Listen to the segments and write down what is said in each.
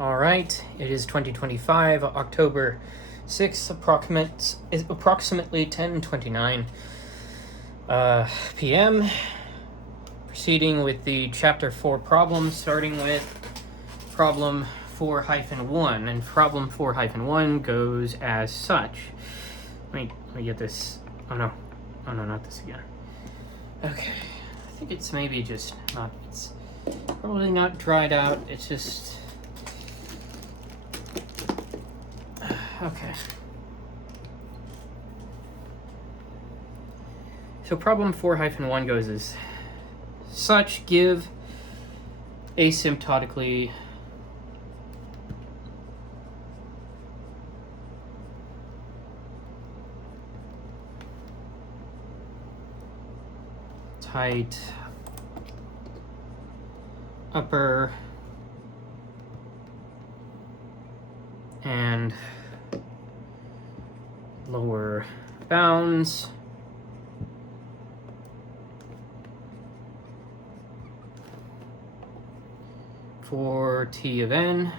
All right, it is 2025, October 6th, approximately 10:29 p.m. Proceeding with the Chapter 4 problem, starting with problem 4-1. And problem 4-1 goes as such. Let me get this. Oh no, not this again. Okay, I think it's maybe just not, it's probably not dried out, it's just... Okay. So problem 4-1 goes as such. Give asymptotically tight upper and lower bounds for T of n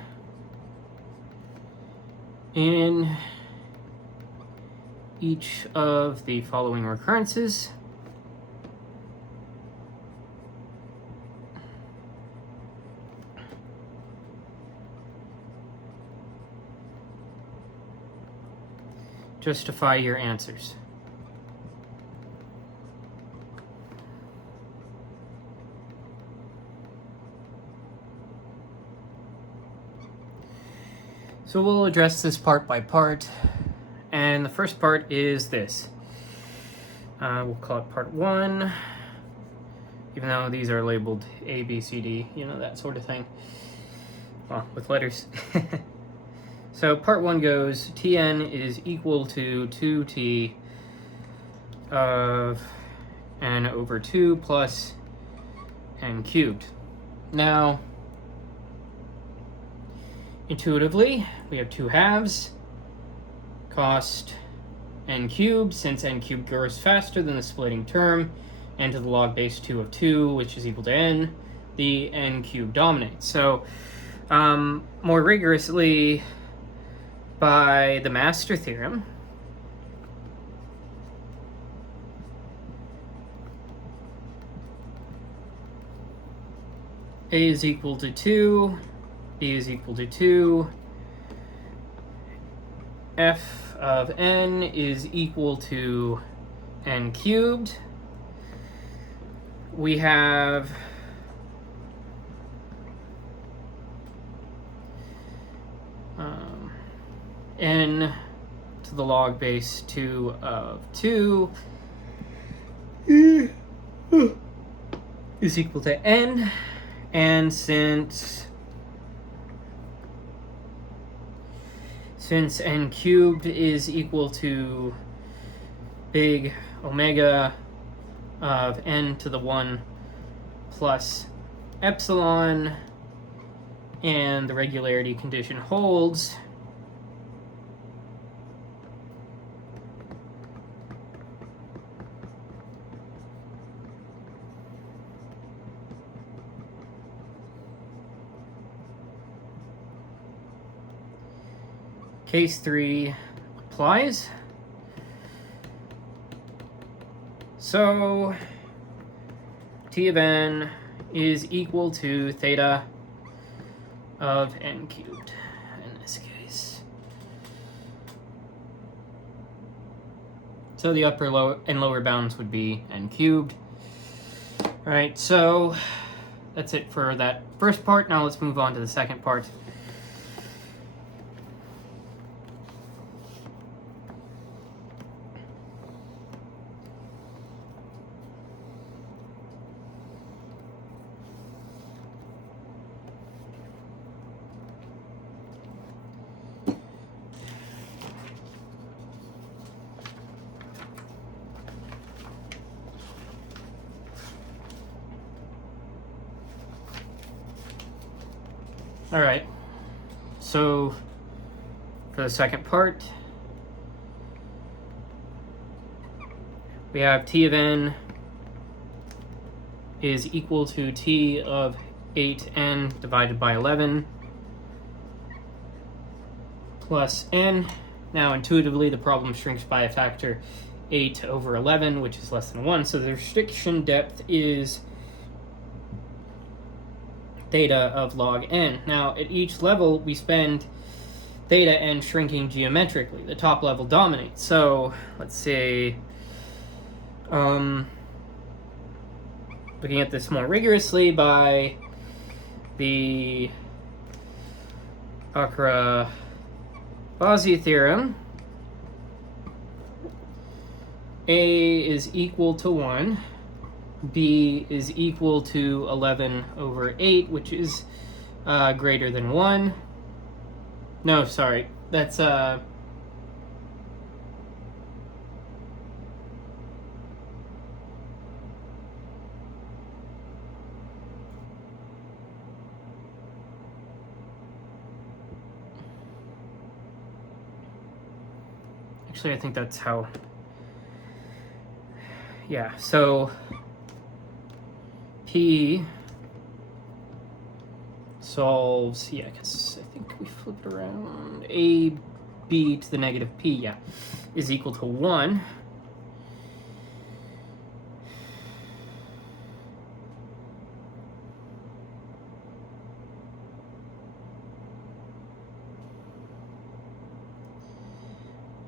in each of the following recurrences. Justify your answers. So we'll address this part by part, and the first part is this. We'll call it part 1, even though these are labeled A, B, C, D, you know, that sort of thing. Well, with letters. So part 1 goes, Tn is equal to 2t of n over 2 plus n cubed. Now, intuitively, we have 2 halves, cost n cubed, since n cubed grows faster than the splitting term, n to the log base 2 of 2, which is equal to n, the n cubed dominates. So, more rigorously, by the master theorem, A is equal to 2, B is equal to 2, f of n is equal to n cubed. We have n to the log base 2 of 2 is equal to n, and since n cubed is equal to big omega of n to the 1 plus epsilon, and the regularity condition holds, case 3 applies. So T of n is equal to theta of n cubed in this case. So the upper and lower bounds would be n cubed. All right, so that's it for that first part. Now let's move on to the second part. All right, so for the second part, we have T of n is equal to T of 8n divided by 11 plus n. Now intuitively the problem shrinks by a factor 8 over 11, which is less than 1, so the restriction depth is theta of log n. Now at each level we spend theta n shrinking geometrically. The top level dominates. So let's say, looking at this more rigorously by the Akra-Bazzi theorem, A is equal to 1, B is equal to 11 over 8, which is greater than 1. No, sorry, that's actually, I think that's how, yeah, so P solves, yeah, because I think we flipped around, A, B to the negative P, yeah, is equal to 1.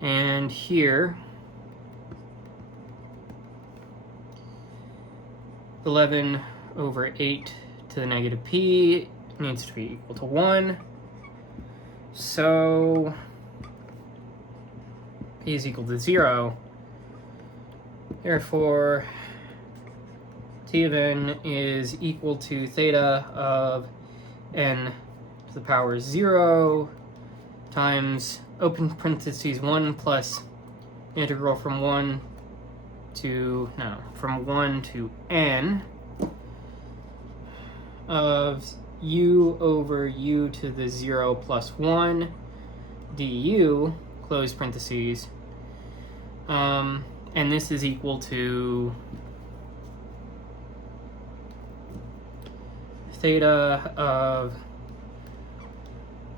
And here, 11 over 8 to the negative P needs to be equal to 1. So P is equal to 0. Therefore, T of n is equal to theta of n to the power 0 times open parentheses 1 plus integral from 1 to n of u over u to the 0 plus 1 du, close parentheses, and this is equal to theta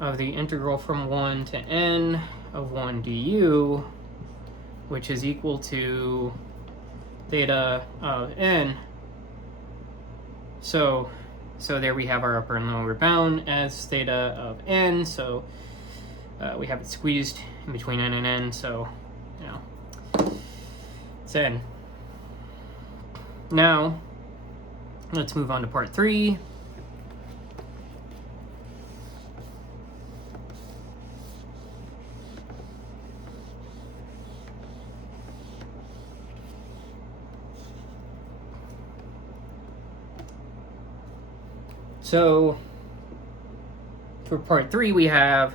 of the integral from 1 to n of 1 du, which is equal to theta of n. So there we have our upper and lower bound as theta of n. So we have it squeezed in between n and n. So it's n. Now let's move on to part 3. So for part 3, we have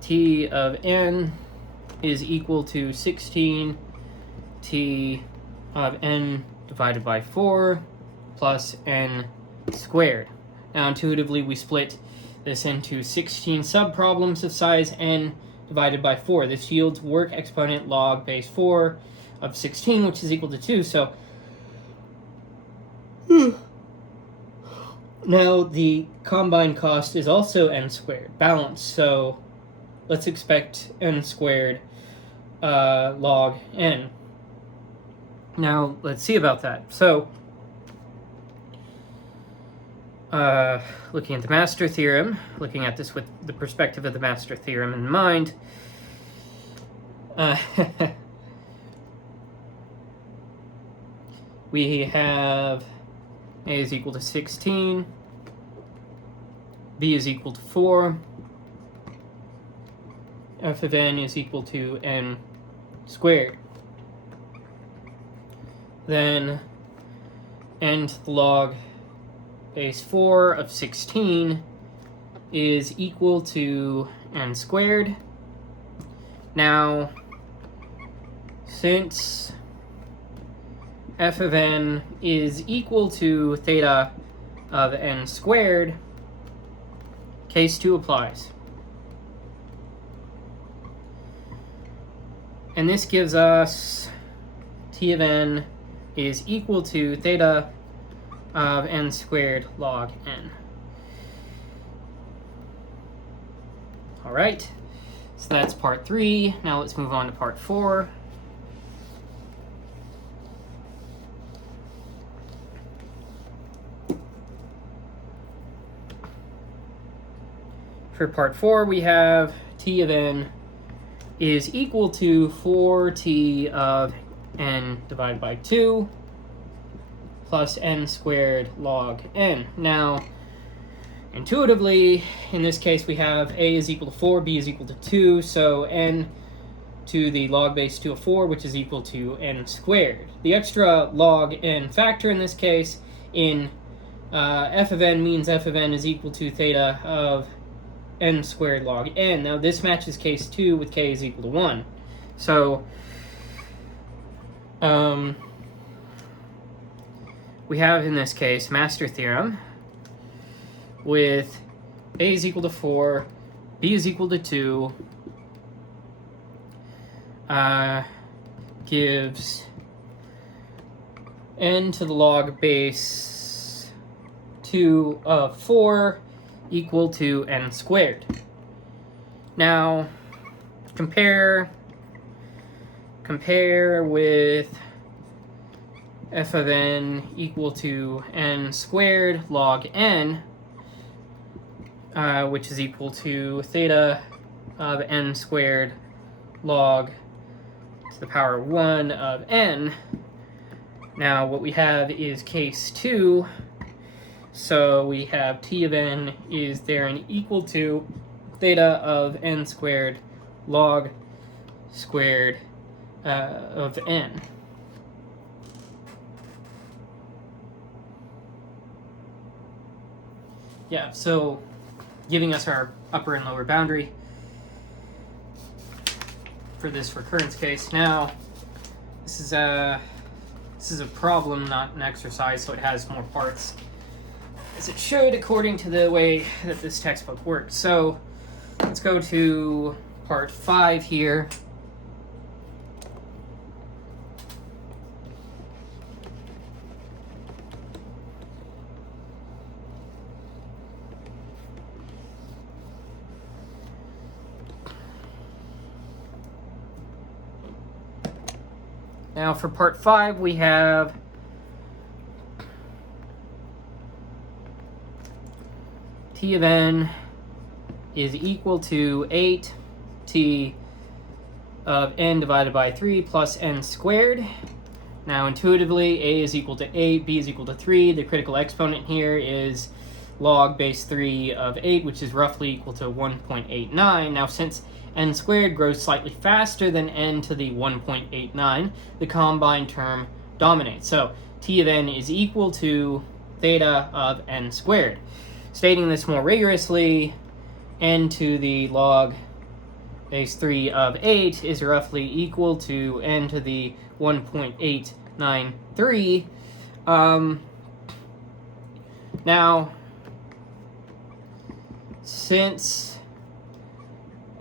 T of n is equal to 16 T of n divided by 4 plus n squared. Now intuitively we split this into 16 subproblems of size n divided by 4. This yields work exponent log base 4 of 16, which is equal to 2. So now the combined cost is also n squared, balanced, so let's expect n squared log n. Now let's see about that. So looking at the master theorem, looking at this with the perspective of the master theorem in mind, we have A is equal to 16, B is equal to 4, f of n is equal to n squared. Then n to the log base 4 of 16 is equal to n squared. Now, since f of n is equal to theta of n squared, case 2 applies. And this gives us T of n is equal to theta of n squared log n. All right, so that's part 3. Now let's move on to part 4. For part 4, we have t of n is equal to 4t of n divided by 2 plus n squared log n. Now, intuitively, in this case, we have a is equal to 4, b is equal to 2, so n to the log base 2 of 4, which is equal to n squared. The extra log n factor in this case in f of n means f of n is equal to theta of n squared log n. Now this matches case 2 with k is equal to 1. So we have in this case master theorem with a is equal to 4, b is equal to 2, gives n to the log base 2 of 4 equal to n squared. Now, compare with f of n equal to n squared log n, which is equal to theta of n squared log to the power 1 of n. Now, what we have is case 2. So we have t of n is there and equal to theta of n squared log squared of n. Yeah, so giving us our upper and lower boundary for this recurrence case. Now, this is a problem, not an exercise, so it has more parts, as it should according to the way that this textbook works. So let's go to part 5 here. Now for part 5 we have t of n is equal to 8t of n divided by 3 plus n squared. Now intuitively, a is equal to 8, b is equal to 3. The critical exponent here is log base 3 of 8, which is roughly equal to 1.89. Now since n squared grows slightly faster than n to the 1.89, the combined term dominates. So t of n is equal to theta of n squared. Stating this more rigorously, n to the log base 3 of 8 is roughly equal to n to the 1.893. Now, since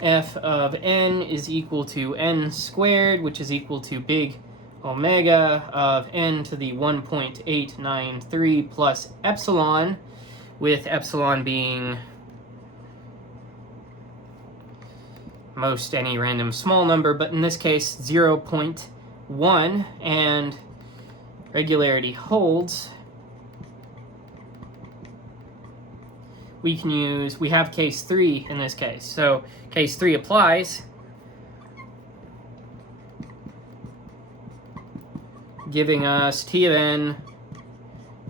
f of n is equal to n squared, which is equal to big omega of n to the 1.893 plus epsilon, with epsilon being most any random small number, but in this case 0.1, and regularity holds, we have case 3 in this case. So case 3 applies, giving us t of n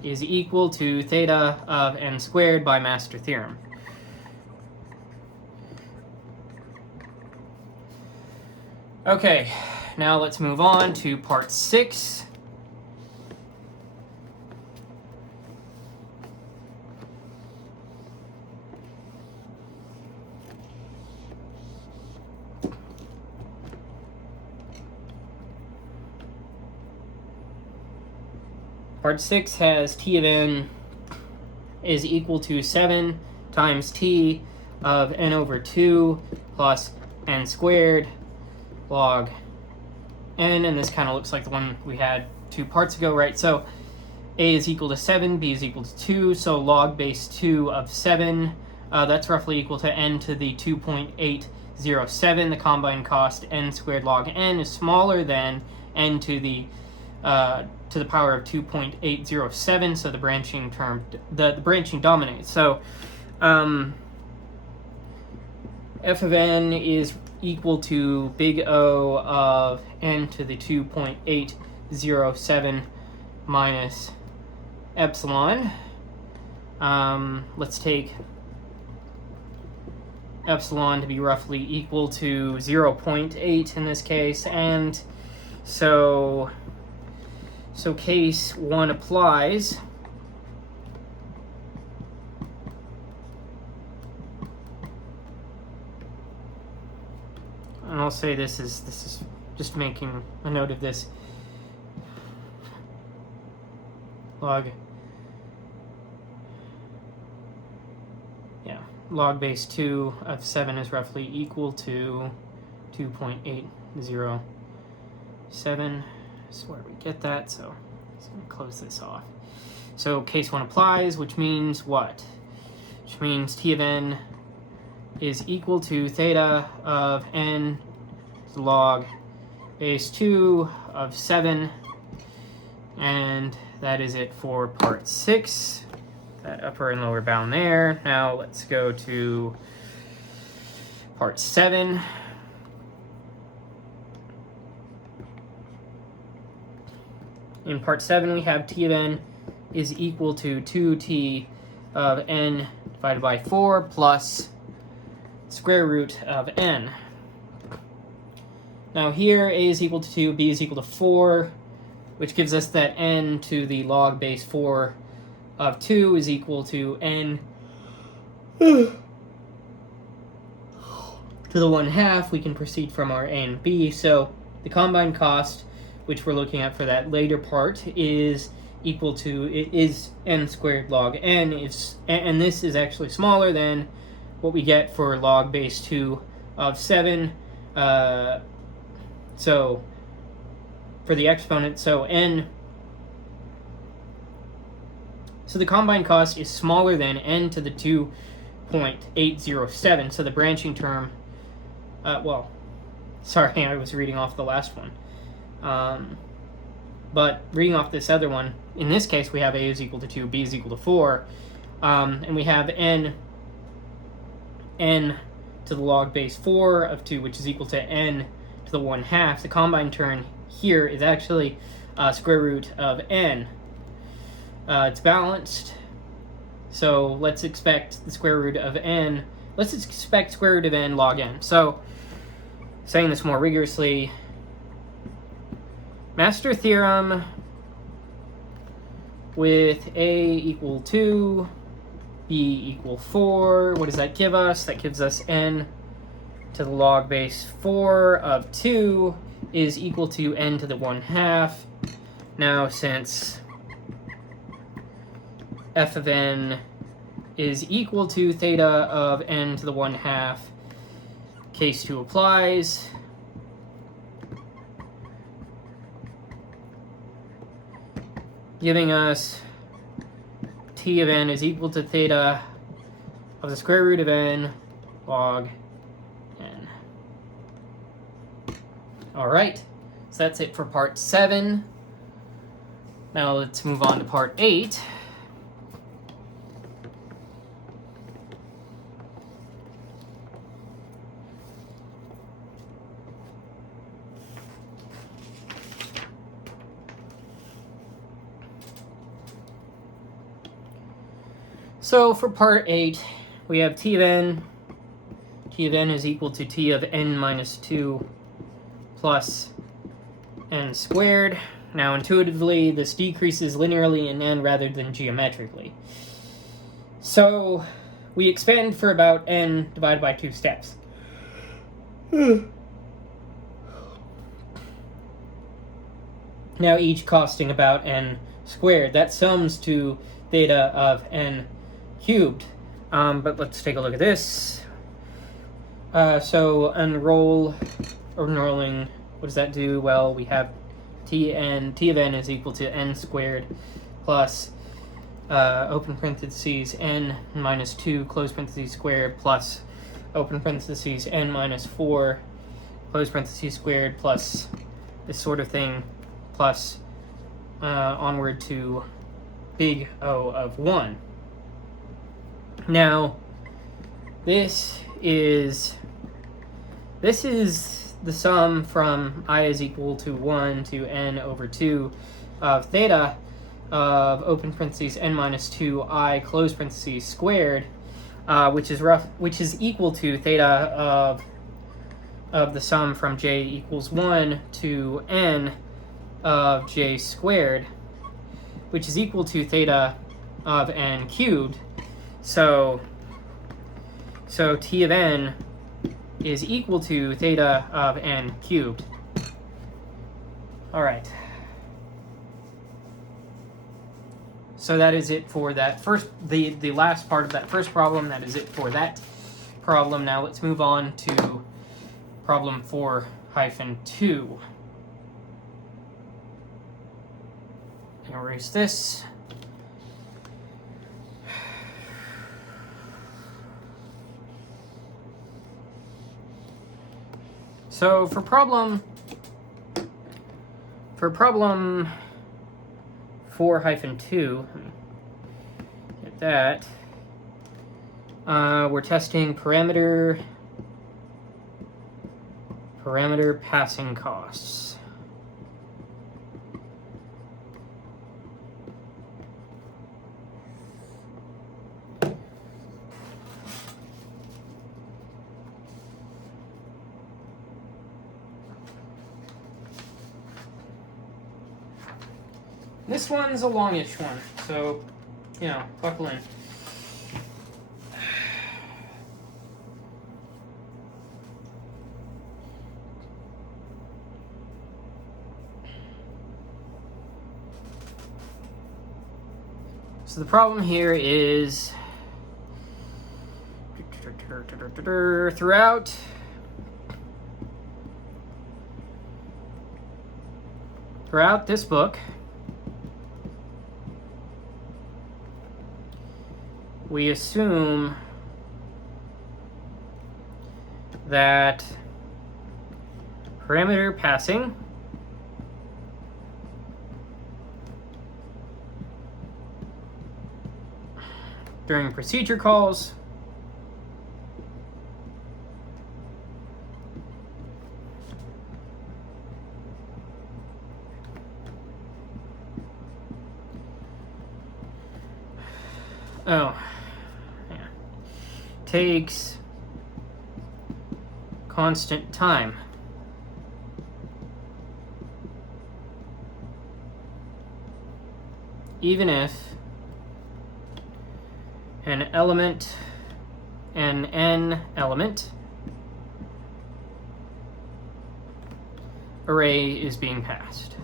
is equal to theta of n squared by master theorem. Okay, now let's move on to part 6. Part 6 has t of n is equal to 7 times t of n over 2 plus n squared log n, and this kind of looks like the one we had 2 parts ago, right? So a is equal to 7, b is equal to 2, so log base 2 of 7 That's roughly equal to n to the 2.807. The combined cost n squared log n is smaller than n to the power of 2.807. So the branching term, the branching dominates. So f of n is equal to big O of n to the 2.807 minus epsilon. Let's take epsilon to be roughly equal to 0.8 in this case, and so case 1 applies. And I'll say this is just making a note of this. Log base 2 of 7 is roughly equal to 2.807. That's where we get that, so let's close this off. So case 1 applies, which means what? Which means T of n is equal to theta of n log base 2 of 7, and that is it for part 6. That upper and lower bound there. Now let's go to part 7. In part 7, we have T of n is equal to 2t of n divided by 4 plus square root of n. Now here a is equal to 2, b is equal to 4, which gives us that n to the log base 4 of 2 is equal to n to the 1/2. We can proceed from our a and b. So the combined cost, which we're looking at for that later part, is equal to, it is n squared log n, and this is actually smaller than what we get for log base 2 of 7. So for the exponent, so the combined cost is smaller than n to the 2.807. So the branching term, well, sorry, I was reading off the last one. But reading off this other one, in this case, we have a is equal to 2, b is equal to 4, and we have n to the log base 4 of 2, which is equal to n to the 1/2. The combined term here is actually square root of n. It's balanced, so let's expect the square root of n. Let's expect square root of n log n. So, saying this more rigorously, master theorem with a equal 2, b equal 4. What does that give us? That gives us n to the log base 4 of 2 is equal to n to the 1/2. Now, since f of n is equal to theta of n to the 1/2, case 2 applies. Giving us T of n is equal to theta of the square root of n log n. All right, so that's it for part 7. Now let's move on to part 8. So for part 8, we have T of n. T of n is equal to T of n minus 2 plus n squared. Now intuitively, this decreases linearly in n rather than geometrically. So we expand for about n divided by 2 steps. Now each costing about n squared. That sums to theta of n cubed. But let's take a look at this. So unrolling, what does that do? Well, we have T of n is equal to n squared plus open parentheses n minus 2 close parentheses squared plus open parentheses n minus 4 close parentheses squared plus this sort of thing plus onward to big O of 1. Now, this is the sum from I is equal to 1 to n over 2 of theta of open parentheses n minus 2I close parentheses squared, which is equal to theta of the sum from j equals 1 to n of j squared, which is equal to theta of n cubed. So t of n is equal to theta of n cubed. All right. So that is it for that first, the last part of that first problem. That is it for that problem. Now let's move on to problem 4-2. Erase this. So for problem 4-2, get that. We're testing parameter passing costs. This one's a longish one, so, you know, buckle in. So the problem here is throughout this book, we assume that parameter passing during procedure calls takes constant time. Even if an n element array is being passed.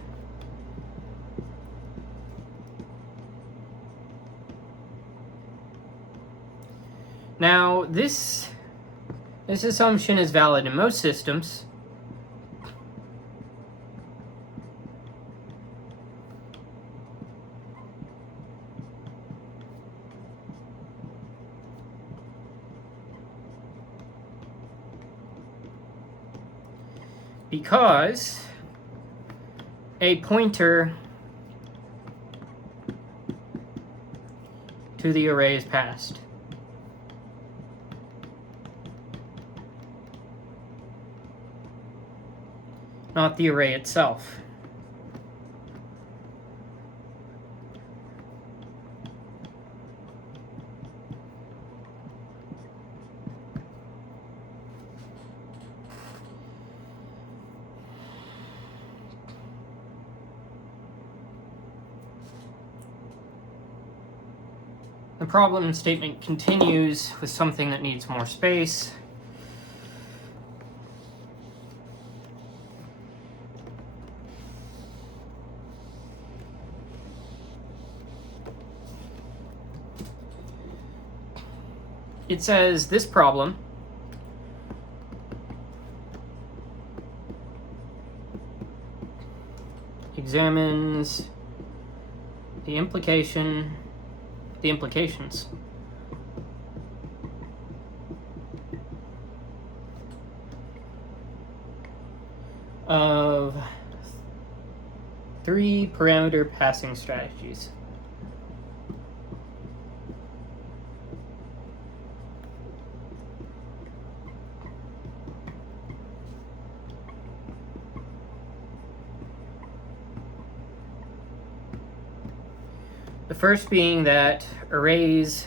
Now, this assumption is valid in most systems. Because a pointer to the array is passed. Not the array itself. The problem statement continues with something that needs more space. It says this problem examines the implication the implications. Of 3 parameter passing strategies. The first being that arrays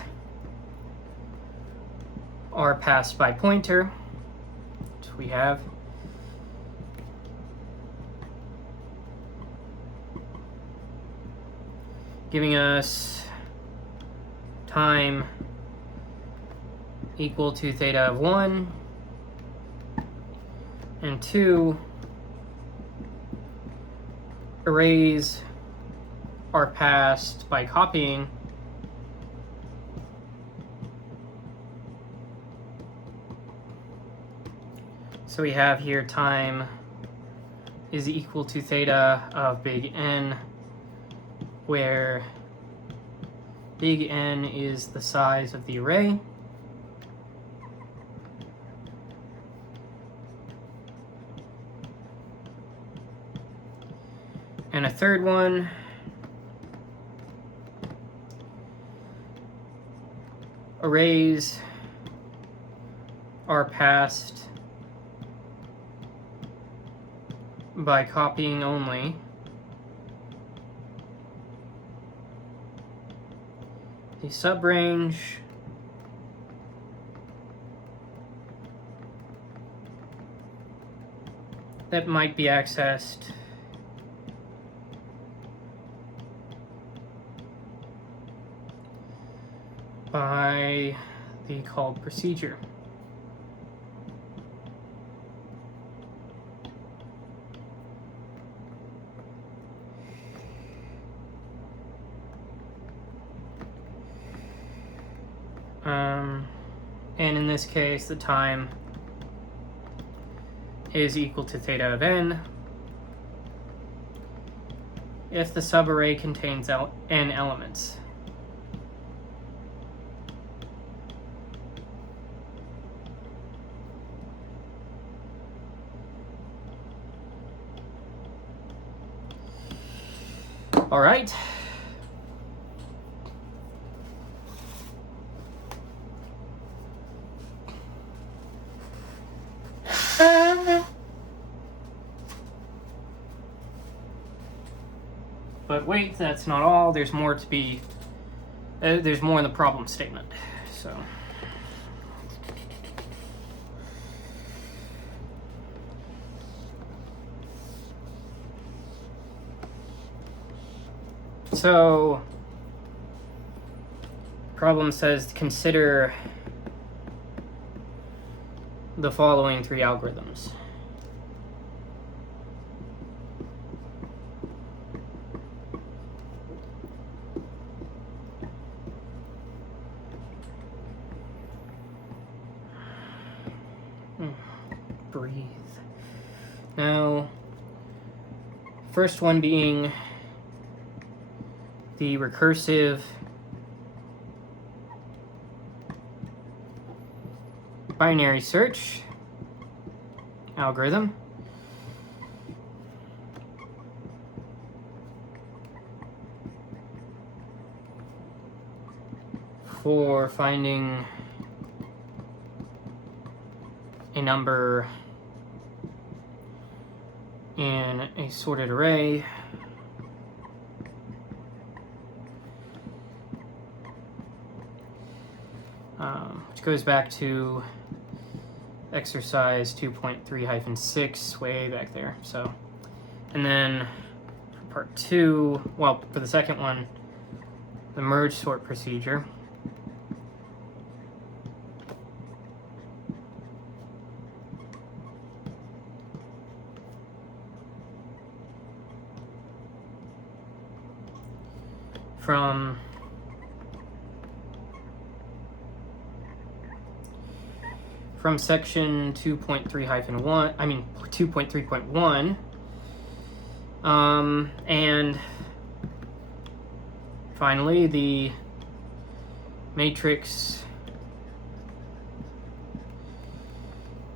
are passed by pointer, which we have. Giving us time equal to theta of 1, and 2, arrays are passed by copying so we have here time is equal to theta of big N, where big N is the size of the array. And a third one, arrays are passed by copying only. The subrange that might be accessed by the called procedure. And in this case, the time is equal to theta of n if the subarray contains n elements. All right. But wait, that's not all. There's more to be, there's more in the problem statement. So problem says consider the following 3 algorithms. Breathe. Now, first one being the recursive binary search algorithm. For finding a number in a sorted array which goes back to exercise 2.3-6 way back there. So, and then for part 2, well, for the second one, the merge sort procedure. From section 2.3-1, I mean 2.3.1, and finally the matrix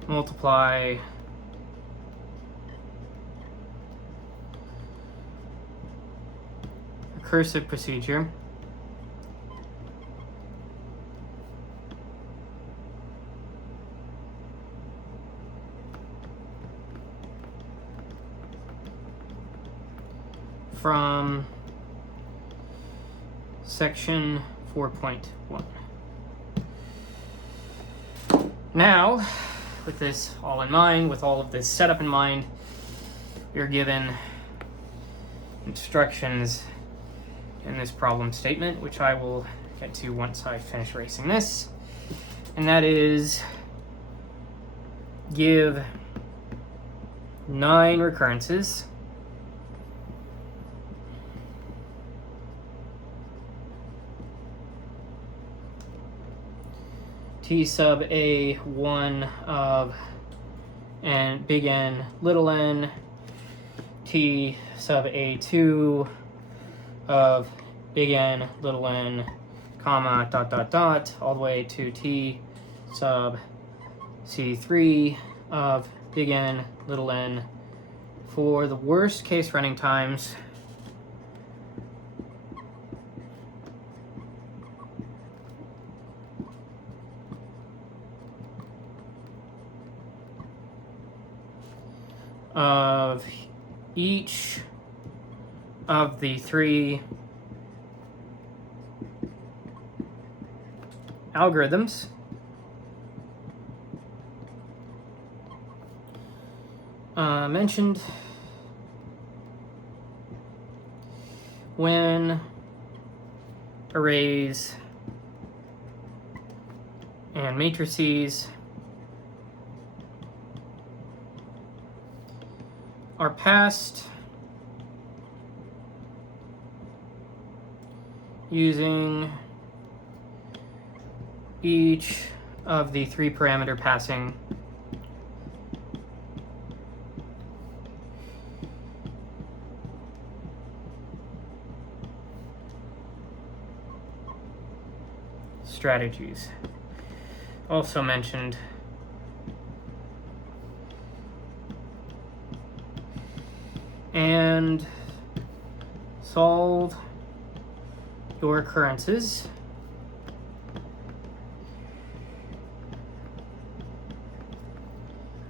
multiply recursive procedure from section 4.1. Now, with this all in mind, with all of this setup in mind, we're given instructions in this problem statement, which I will get to once I finish erasing this. And that is give 9 recurrences T sub A1 of and big N, little n, T sub A2 of big N, little n, comma, dot, dot, dot, all the way to T sub C3 of big N, little n, for the worst case running times of each of the 3 algorithms mentioned when arrays and matrices are passed using each of the 3 parameter passing strategies. Also mentioned and solve your occurrences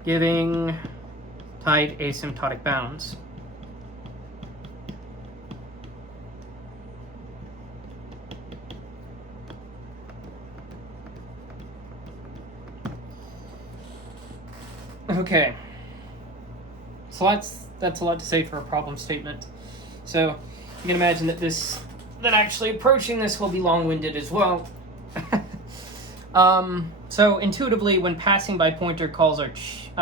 giving tight asymptotic bounds. Okay, so that's a lot to say for a problem statement. So you can imagine that actually approaching this will be long-winded as well. So intuitively, when passing by pointer calls are cheap.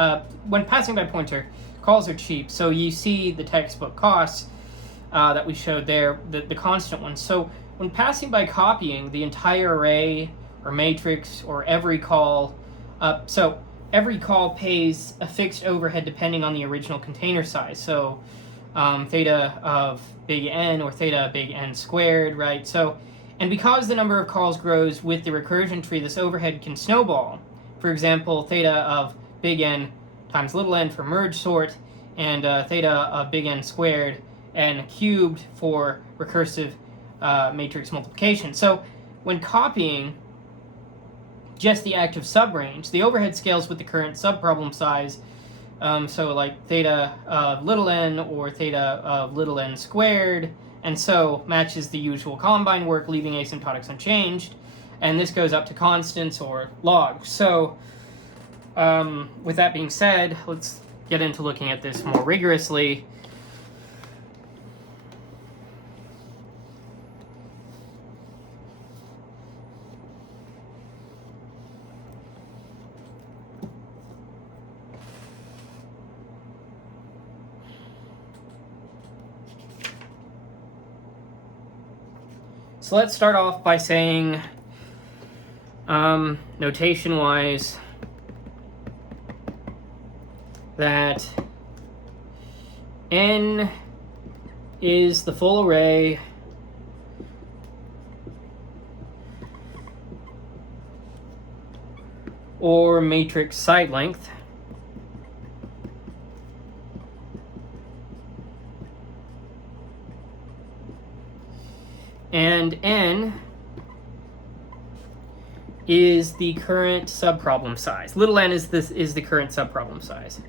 So you see the textbook costs that we showed there, the constant ones. So when passing by copying the entire array or matrix or every call, so every call pays a fixed overhead depending on the original container size. So theta of big N or theta of big N squared, right? So, and because the number of calls grows with the recursion tree, this overhead can snowball. For example, theta of big N times little n for merge sort, and theta of big N squared and cubed for recursive matrix multiplication. So when copying just the active subrange, the overhead scales with the current subproblem size. So like theta of little n or theta of little n squared, and so matches the usual Columbine work, leaving asymptotics unchanged. And this goes up to constants or logs. So with that being said, let's get into looking at this more rigorously. So let's start off by saying, notation-wise, that n is the full array or matrix side length. And n is the current subproblem size. Little n is the current subproblem size.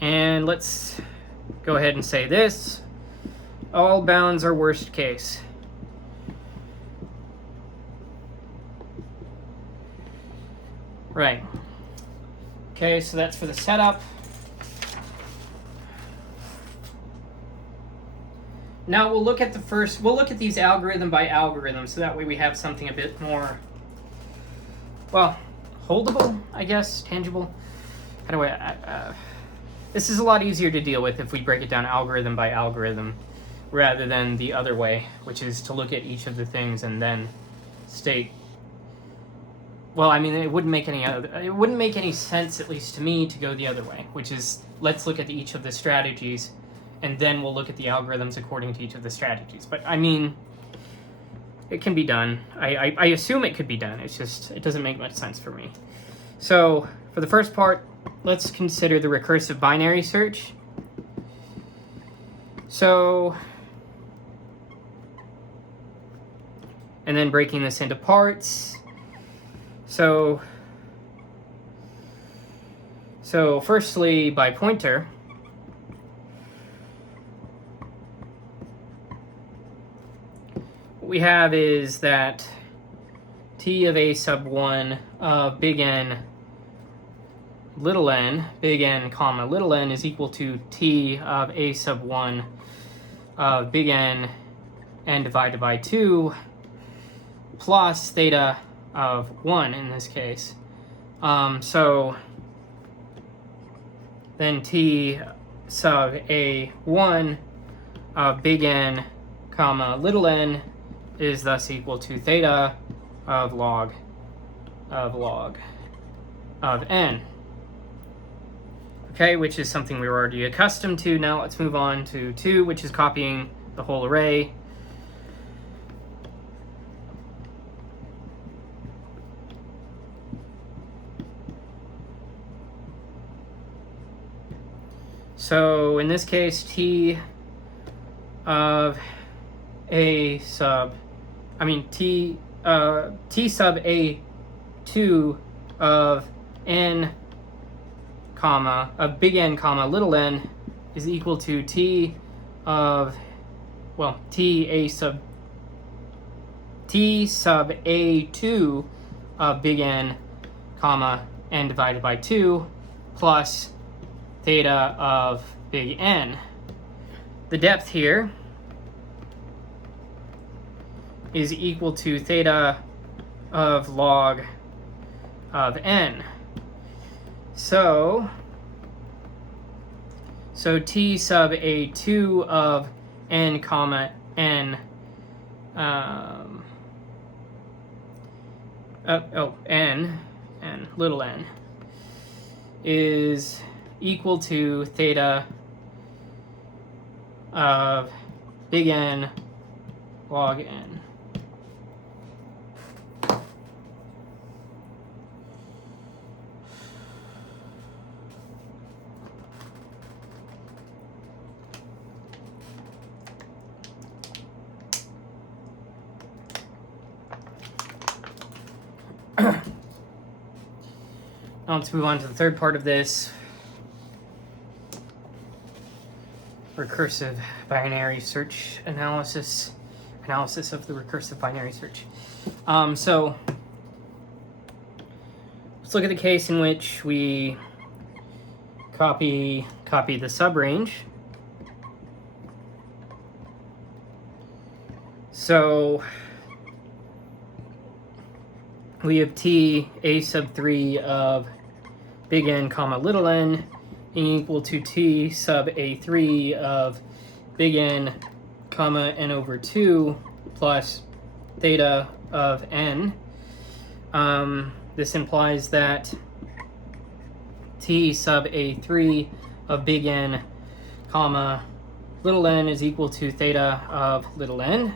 And let's go ahead and say this. All bounds are worst case. Right. Okay, so that's for the setup. Now we'll look at these algorithm by algorithm, so that way we have something a bit more, well, holdable, I guess, tangible. How do I, this is a lot easier to deal with if we break it down algorithm by algorithm, rather than the other way, which is to look at each of the things and then state. Well, I mean, it wouldn't make any sense, at least to me, to go the other way, which is let's look at each of the strategies, and then we'll look at the algorithms according to each of the strategies. But I mean, it can be done. I assume it could be done. It's just it doesn't make much sense for me. So for the first part, let's consider the recursive binary search. So, and then breaking this into parts. So firstly, by pointer, what we have is that t of a sub 1 of big N, little n, big N, comma, little n is equal to t of a sub 1 of big N divided by 2 plus theta of 1 in this case. So then t sub a1 of big N, comma, little n is thus equal to theta of log of n. Okay, which is something we were already accustomed to. Now let's move on to 2, which is copying the whole array. So in this case, t sub a2 of n, comma, of big N, comma, little n is equal to t sub a2 of big N, comma, n divided by 2 plus theta of big N. The depth here is equal to theta of log of n. So t sub a2 of n, comma, n, n, little n, is equal to theta of big N log n. Now let's move on to the third part of this. Recursive binary search analysis of the recursive binary search. So let's look at the case in which we copy the subrange. So we have t a sub 3 of big N, comma, little n equal to t sub a3 of big N, comma, n over 2 plus theta of n. This implies that t sub a3 of big N comma little n is equal to theta of little n,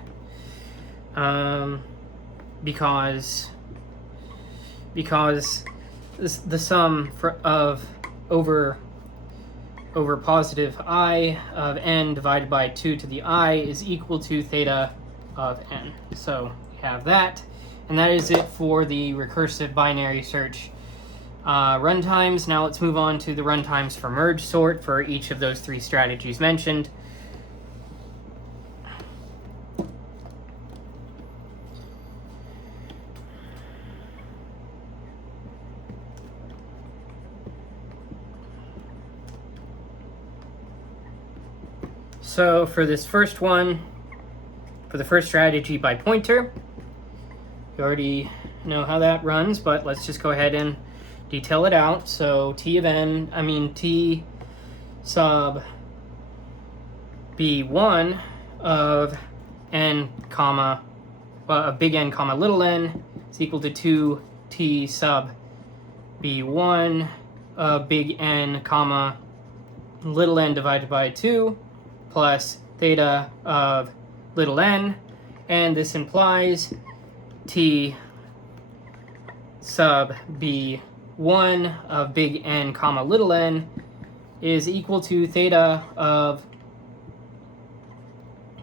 because the sum of over positive I of n divided by 2 to the I is equal to theta of n. So we have that, and that is it for the recursive binary search runtimes. Now let's move on to the runtimes for merge sort for each of those three strategies mentioned. So for this first one, for the first strategy by pointer, you already know how that runs, but let's just go ahead and detail it out. So T sub B1 of n comma, big N comma little n is equal to 2T sub B1 of big N comma little n divided by 2 plus theta of little n, and this implies T sub B1 of big N comma little n is equal to theta of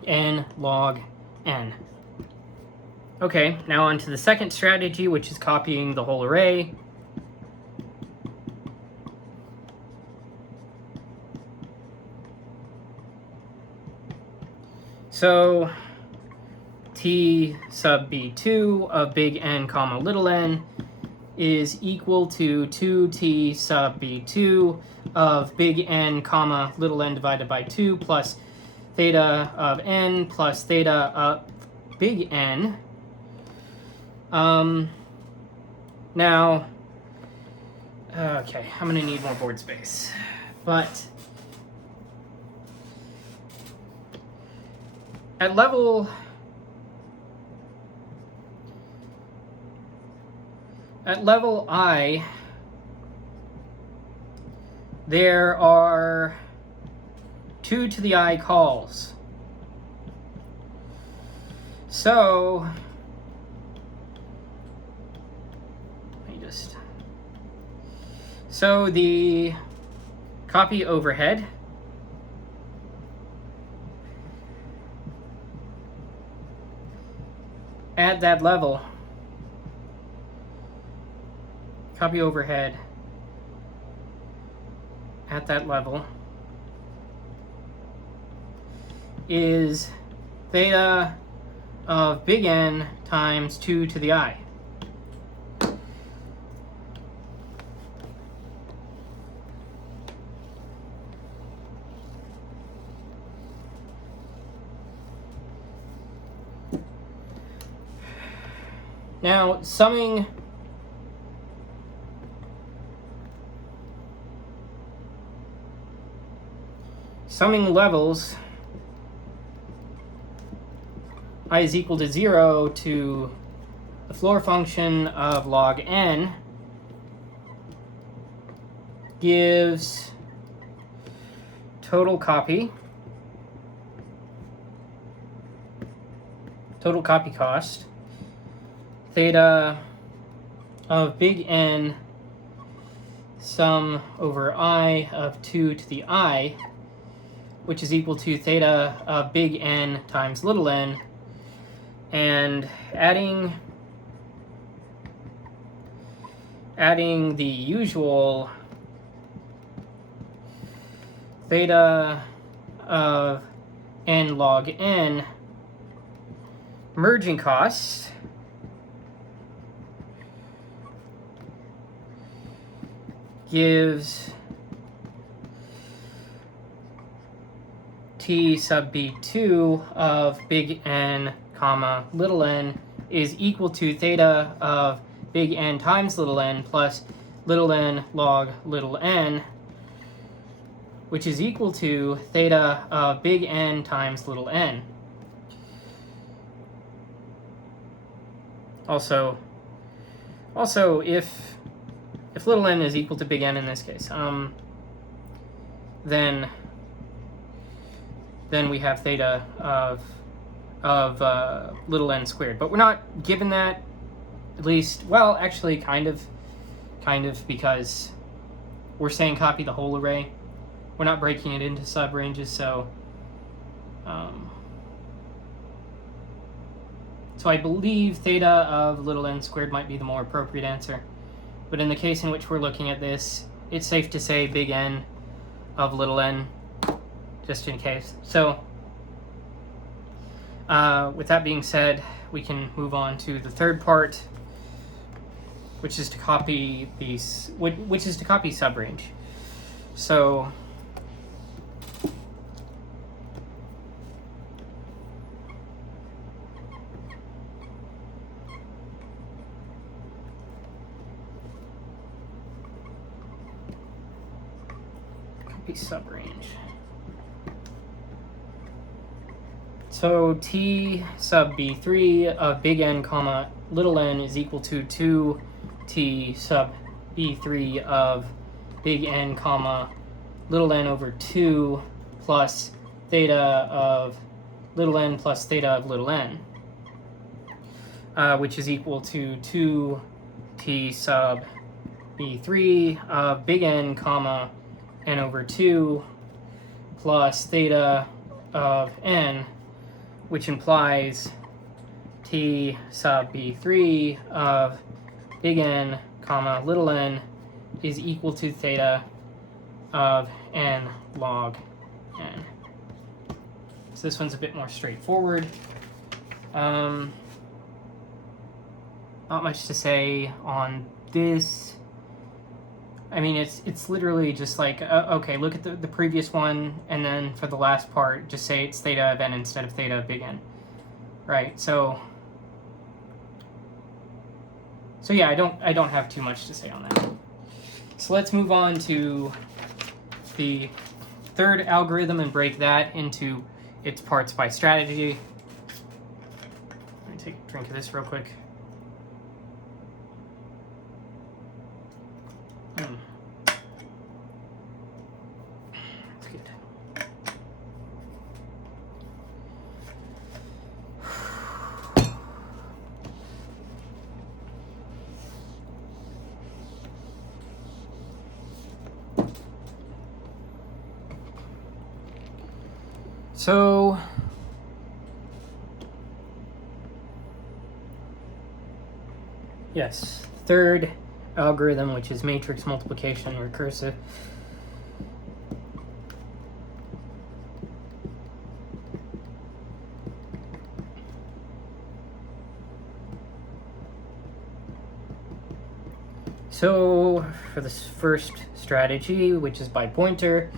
n log n. Okay, now on to the second strategy, which is copying the whole array. So T sub B2 of big N comma little n is equal to 2T sub B2 of big N comma little n divided by 2 plus theta of n plus theta of big N. Now, okay, I'm going to need more board space, but at level I, there are 2 to the I calls. So the copy overhead at that level, copy overhead at that level is theta of big N times 2 to the I. Now, summing levels, I is equal to 0 to the floor function of log n gives total copy cost theta of big N sum over I of 2 to the I, which is equal to theta of big N times little n, and adding the usual theta of n log n merging costs gives T sub B2 of big N comma little n is equal to theta of big N times little n plus little n log little n, which is equal to theta of big N times little n. Also if little n is equal to big N in this case, then then we have theta of little n squared. But we're not given that, at least, well, actually kind of, because we're saying copy the whole array. We're not breaking it into subranges, so so I believe theta of little n squared might be the more appropriate answer. But in the case in which we're looking at this, it's safe to say big N of little n, just in case. So with that being said, we can move on to the third part, which is to copy subrange. So copy subrange. So T sub B3 of big N comma little n is equal to 2T sub B3 of big N comma little n over 2 plus theta of little n plus theta of little n, which is equal to 2T sub B3 of big N comma n over 2 plus theta of n, which implies T sub B3 of big N comma little n is equal to theta of n log n. So this one's a bit more straightforward. Not much to say on this. I mean, it's literally just like, okay, look at the previous one, and then for the last part, just say it's theta of n instead of theta of big N. Right, so yeah, I don't have too much to say on that. So let's move on to the third algorithm and break that into its parts by strategy. Let me take a drink of this real quick. That's good. So yes, third algorithm, which is matrix multiplication recursive. So for this first strategy, which is by pointer,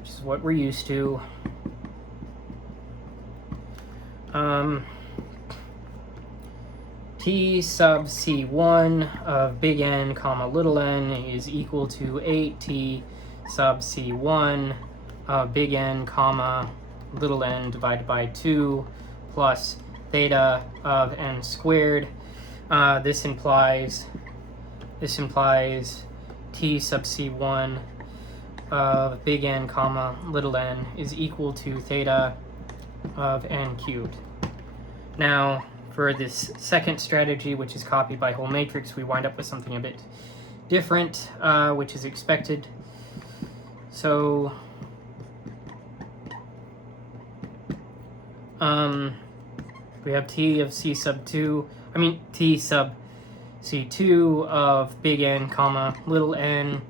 which is what we're used to, T sub C1 of big N comma little n is equal to 8T sub C1 of big N comma little n divided by 2 plus theta of n squared. This implies T sub C1 of big N comma little n is equal to theta of n cubed. Now, for this second strategy, which is copied by whole matrix, we wind up with something a bit different, which is expected. So we have T of C sub 2, T sub C2 of big N comma little n,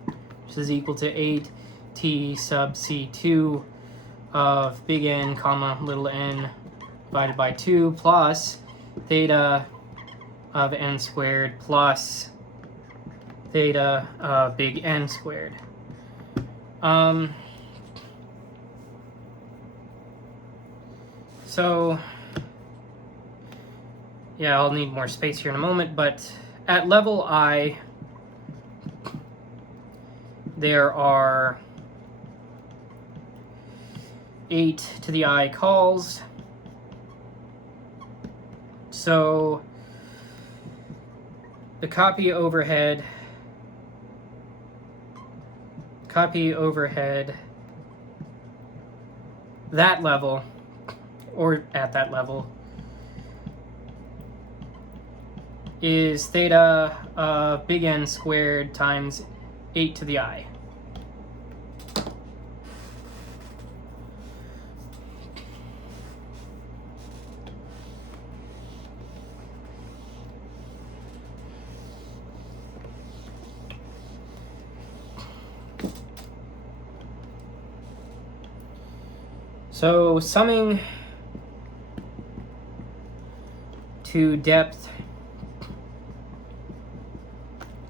which is equal to 8 T sub C2 of big N comma little n divided by 2 plus theta of n squared plus theta of big N squared. So yeah, I'll need more space here in a moment, but at level I, there are 8 to the I calls. So the copy overhead that level, or at that level, is theta of big N squared times 8 to the I. So summing to depth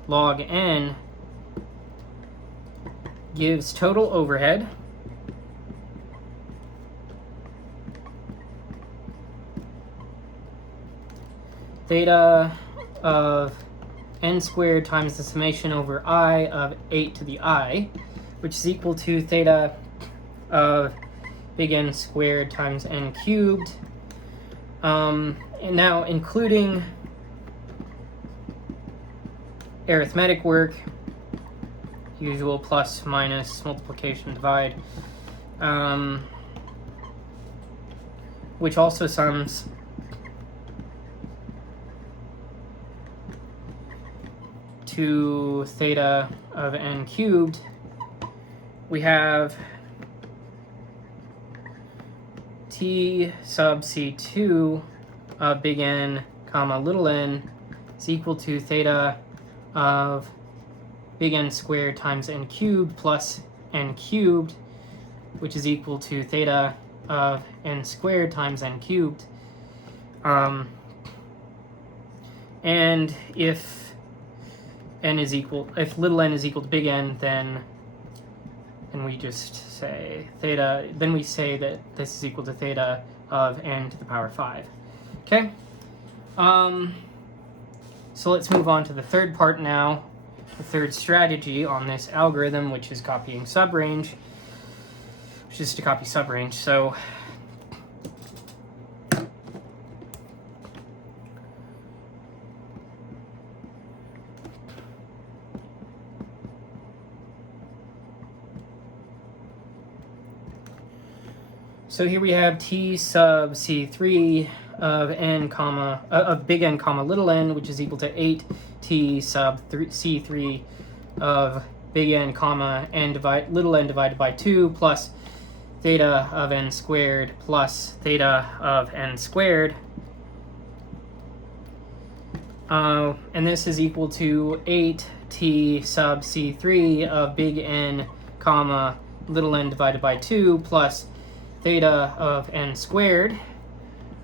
log n gives total overhead theta of n squared times the summation over I of 8 to the I, which is equal to theta of big N squared times n cubed. And now including arithmetic work, usual plus, minus, multiplication, divide, which also sums to theta of n cubed, we have t sub c2 of big N comma little n is equal to theta of big N squared times n cubed plus n cubed, which is equal to theta of n squared times n cubed. And if little n is equal to big N, then we just say theta, then we say that this is equal to theta of n to the power 5. Okay? So let's move on to the third part now, the third strategy on this algorithm, which is copying subrange, which is to copy subrange. So here we have t sub c3 of n comma of big N comma little n, which is equal to 8 t sub c3 of big N comma little n divided by 2 plus theta of n squared plus theta of n squared. And this is equal to 8 t sub c3 of big N comma little n divided by 2 plus theta of n squared,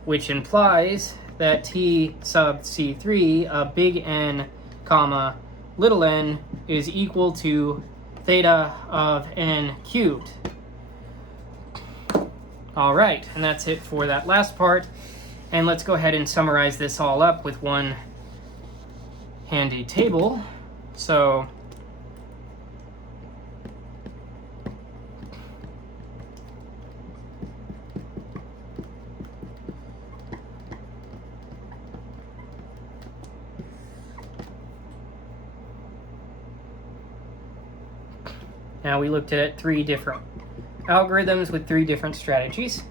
which implies that t sub c3 of big N comma little n is equal to theta of n cubed. All right, and that's it for that last part. And let's go ahead and summarize this all up with one handy table. So now we looked at 3 different algorithms with 3 different strategies.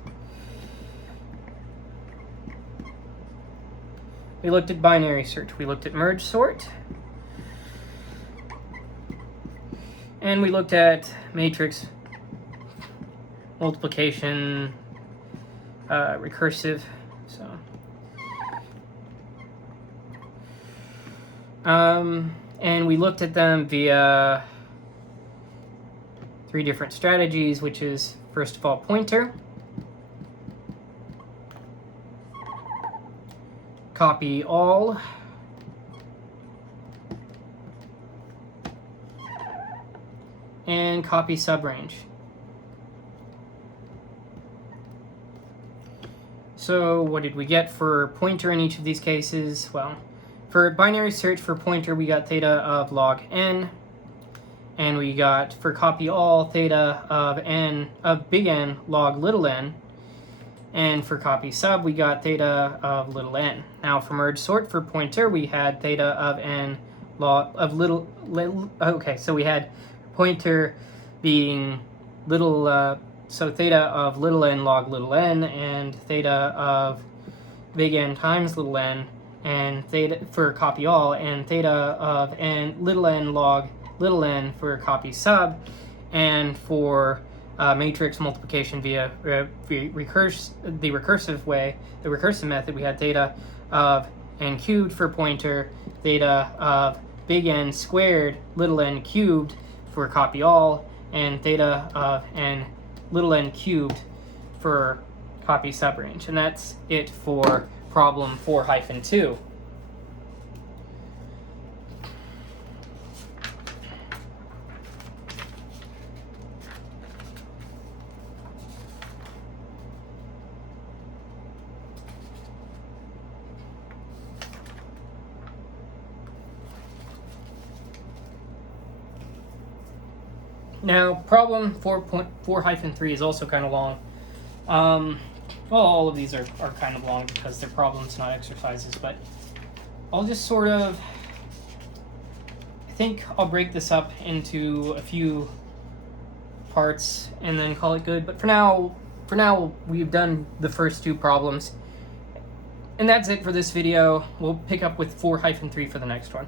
We looked at binary search, we looked at merge sort, and we looked at matrix multiplication, recursive. And we looked at them via 3 different strategies, which is first of all pointer, copy all, and copy subrange. So what did we get for pointer in each of these cases? Well, for binary search for pointer, we got theta of log n, and we got for copy all theta of big N log little n, and for copy sub we got theta of little n. Now for merge sort for pointer, we had theta of n log of little okay, so we had pointer being little so theta of little n log little n, and theta of big N times little n, and theta for copy all, and theta of little n log little n for copy sub, and for matrix multiplication via the recursive method, we had theta of n cubed for pointer, theta of big N squared little n cubed for copy all, and theta of little n cubed for copy subrange. And that's it for problem 4-2. Now, problem 4.4-3 is also kind of long. Well, all of these are kind of long because they're problems, not exercises, but I'll just sort of, I think I'll break this up into a few parts and then call it good. But for now, we've done the first two problems. And that's it for this video. We'll pick up with 4-3 for the next one.